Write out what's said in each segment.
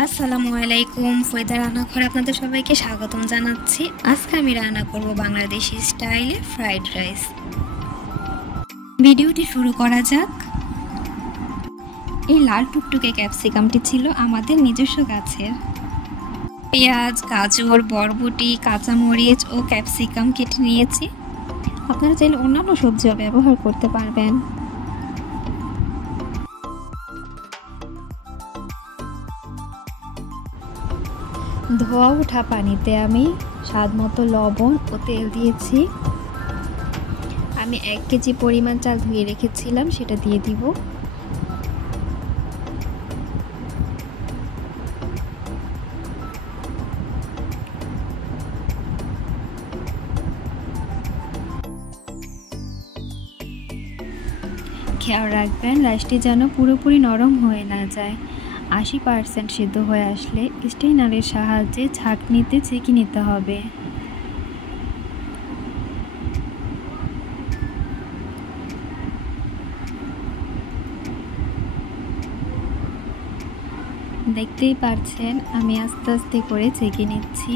আসসালামু আলাইকুম। ফয়দা রান্নাঘরে আপনাদের সবাইকে স্বাগতম জানাচ্ছি। আজকে আমি রান্না করব বাংলাদেশি স্টাইলে ফ্রাইড রাইস। ভিডিওটি শুরু করা যাক। এই লাল টুকটুকে ক্যাপসিকামটি ছিল আমাদের নিজস্ব গাছের। পেঁয়াজ, গাজর, বরবটি, কাঁচামরিচ ও ক্যাপসিকাম কেটে নিয়েছি। আপনারা চাইলে অন্যান্য সবজিও ব্যবহার করতে পারবেন। ধোয়া ওঠা পানিতে আমি স্বাদমতো লবণ ও তেল দিয়েছি। আমি 1 কেজি পরিমাণ চাল ধুয়ে রেখেছিলাম, সেটা দিয়ে দিব। খেয়াল রাখবেন রাইসটি যেন পুরোপুরি নরম হয়ে না যায়। 80% সিদ্ধ হয়ে আসলে স্টেইনারের সাহায্যে ছাঁকনিতে ছেঁকে নিতে হবে। দেখতেই পাচ্ছেন আমি আস্তে আস্তে করে ছেঁকে নিচ্ছি।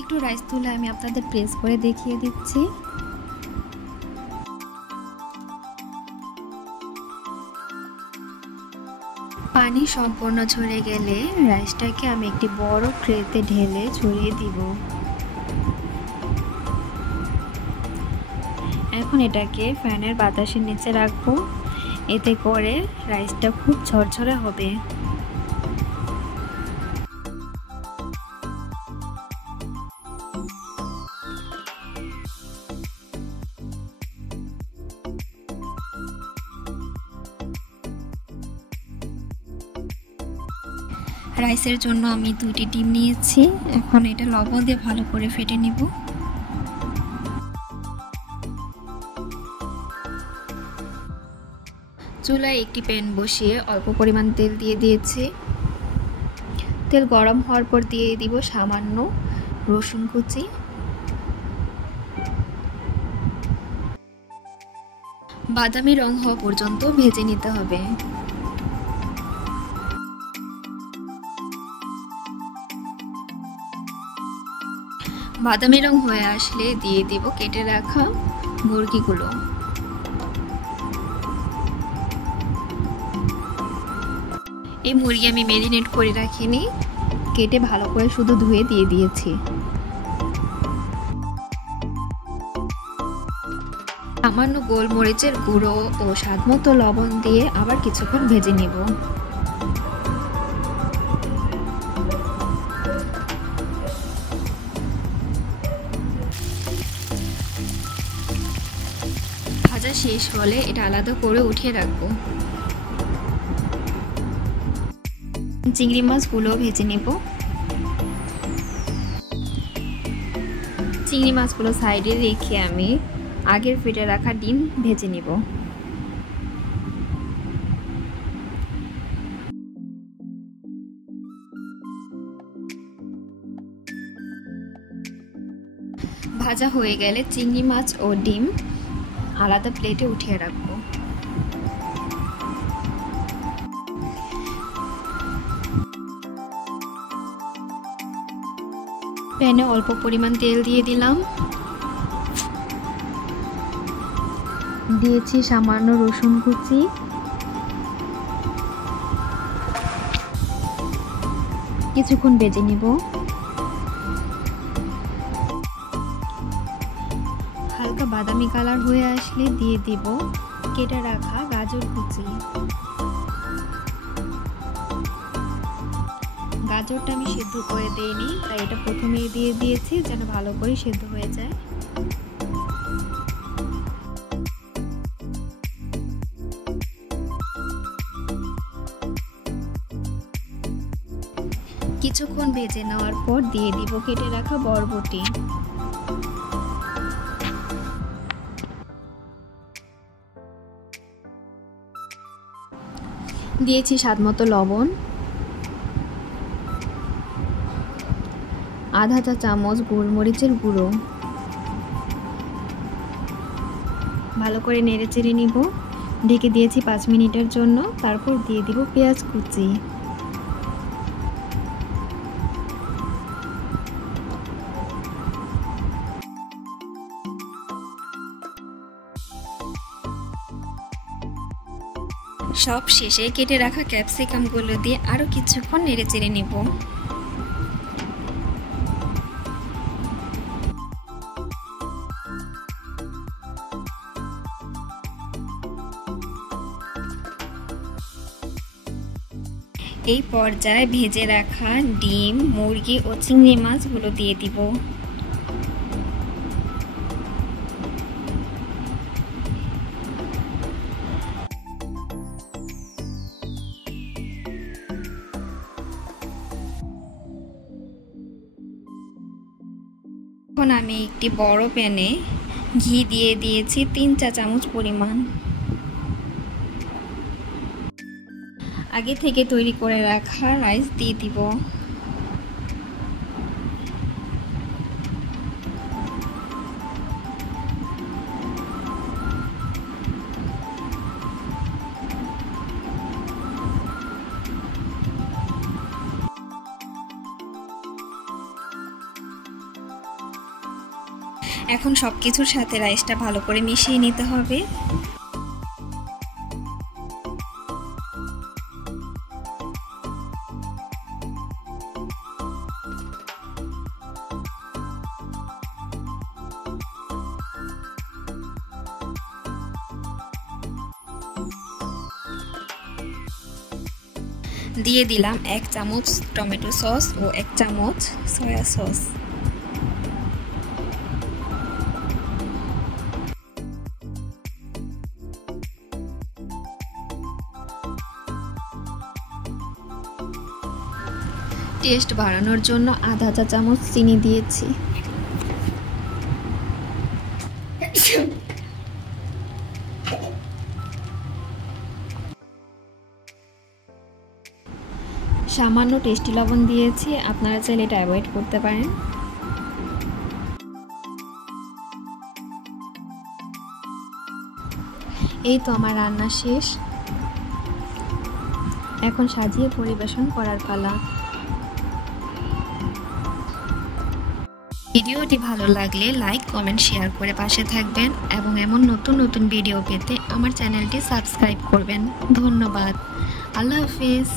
একটু রাইস তুলে আমি আপনাদের প্রেস করে দেখিয়ে দিচ্ছি। পানি সম্পূর্ণ ঝরে গেলে রাইসটাকে আমি একটি বড় ট্রেতে ঢেলে ছড়িয়ে দিব। এখন এটাকে ফ্যানের বাতাসের নিচে রাখবো, এতে করে রাইসটা খুব ঝরঝরে হবে। রাইসের জন্য আমি 2টি ডিম নিয়েছি। এখন এটা লবণ দিয়ে ভালো করে ফেটে নিব। চুলায় একটি প্যান বসিয়ে অল্প পরিমাণ তেল দিয়ে দিয়েছি। তেল গরম হওয়ার পর দিয়ে দিব সামান্য রসুন কুচি। বাদামি রং হওয়া পর্যন্ত ভেজে নিতে হবে। বাদামি রং হয়ে আসলে দিয়ে দিব কেটে রাখা মুরগিগুলো। এই মুরগি আমি ম্যারিনেট করে রাখিনি, কেটে ভালো করে শুধু ধুয়ে দিয়ে দিয়েছি। সামান্য গোলমরিচের গুঁড়ো ও স্বাদমতো লবণ দিয়ে আবার কিছুক্ষণ ভেজে নিব। ভাজা শেষ হলে এটা আলাদা করে উঠিয়ে রাখবো। চিংড়ি মাছগুলো ভেজে নেব। চিংড়ি মাছগুলো সাইডে রেখে আমি আগের ফেটে রাখা ডিম ভেজে নেব। ভাজা হয়ে গেলে চিংড়ি মাছ ও ডিম আলাদা প্লেটে উঠিয়ে রাখবো। প্যানে অল্প পরিমাণ তেল দিয়ে দিলাম। দিয়েছি সামান্য রসুন কুচি। কিছুক্ষণ ভেজে নিব। হালকা বাদামি কালার হয়ে আসলে দিয়ে দিব কেটে রাখা গাজর কুচি। গাজরটা আমি সিদ্ধ করে দেইনি, তাই এটা প্রথমেই দিয়ে দিয়েছি যেন ভালো করে সিদ্ধ হয়ে যায়। কিছুক্ষণ ভেজে নেওয়ার পর দিয়ে দিব কেটে রাখা বরবটি। দিয়েছি স্বাদমতো লবণ, আধা চা চামচ গোলমরিচের গুঁড়ো। ভালো করে নেড়ে চেড়ে নিব। ঢেকে দিয়েছি 5 মিনিটের জন্য। তারপর দিয়ে দিব পেঁয়াজ কুচি। সব শেষে কেটে রাখা ক্যাপসিকামগুলো দিয়ে আরও কিছুক্ষণ নেড়েচেড়ে নেব। এই পর্যায়ে ভেজে রাখা ডিম, মুরগি ও চিংড়ি মাছগুলো দিয়ে দিব। এখন আমি একটি বড় প্যানে ঘি দিয়ে দিয়েছি 3 চা চামচ পরিমাণ। আগে থেকে তৈরি করে রাখা রাইস দিয়ে দিব। এখন সবকিছুর সাথে রাইসটা ভালো করে মিশিয়ে নিতে হবে। দিয়ে দিলাম 1 চামচ টমেটো সস ও 1 চামচ সয়া সস। টেস্ট বাড়ানোর জন্য আধা চা চামচ চিনি দিয়েছি। সামান্য টেস্টি লবণ দিয়েছি, আপনারা চাইলে এটা অ্যাভয়েড করতে পারেন। এই তো আমার রান্না শেষ। এখন সাজিয়ে পরিবেশন করার পালা। ভিডিওটি ভালো লাগলে লাইক, কমেন্ট, শেয়ার করে পাশে থাকবেন এবং এমন নতুন নতুন ভিডিও পেতে আমার চ্যানেলটি সাবস্ক্রাইব করবেন। ধন্যবাদ। আল্লাহ হাফিজ।